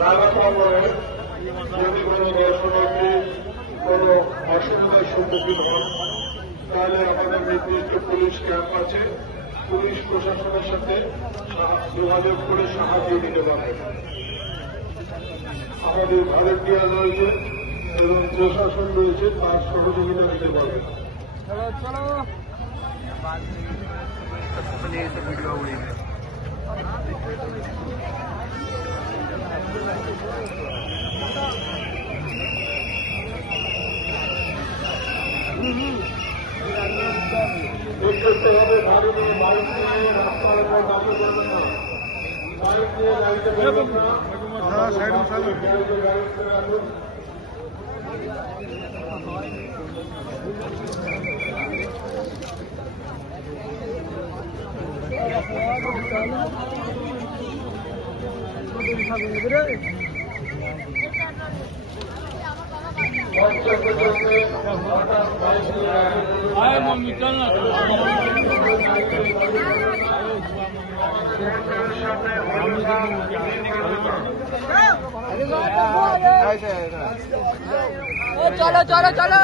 নানা সময়ে যদি কোনো দর্শনার্থী কোনো অসুবিধার সম্মুখীন হন তাহলে আমাদের নির্দিষ্ট পুলিশ ক্যাম্প আছে, পুলিশ প্রশাসনের সাথে যোগাযোগ করে সাহায্য দিতে পারবেন। আমাদের ভলেন্টিয়ার রয়েছে এবং প্রশাসন রয়েছে, তার সহযোগিতা দিতে পারবেন। করতে হবে গাড়ি নিয়ে বাইক নিয়ে রাস্তার উপর দাঁড়িয়ে করবেন না, বাইক নিয়ে গাড়িতে করবেন না, গাড়িতে রাখুন। चलो चलो चलो